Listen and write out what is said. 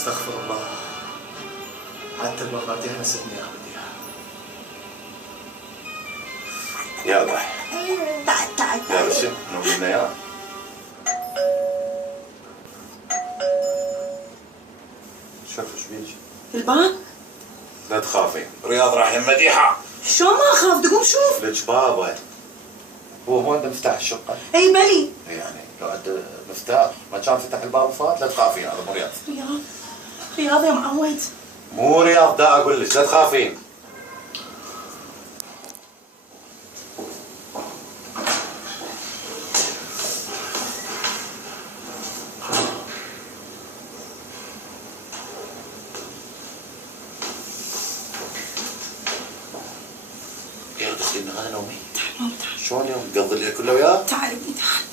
استغفر الله، حتى المفاتيح نسيتني اخذ اياها. يلا تعال تعال يا رشا نومينا يا شوف ايش بيجي. الباب؟ لا تخافي، رياض راح مديحه. شو ما اخاف؟ تقوم شوف. لك بابا هو مو عنده مفتاح الشقه؟ اي بلي. يعني لو عنده مفتاح ما كان فتح الباب وفات. لا تخافين، هذا مو رياض. رياض رياض يا معود. مو رياض، دا اقول لك لا تخافين. يا قصدي ان هذا نومي. تعال ماما تعال. شلون اليوم؟ تقضي الليل كله وياه؟ تعال ابني تعال.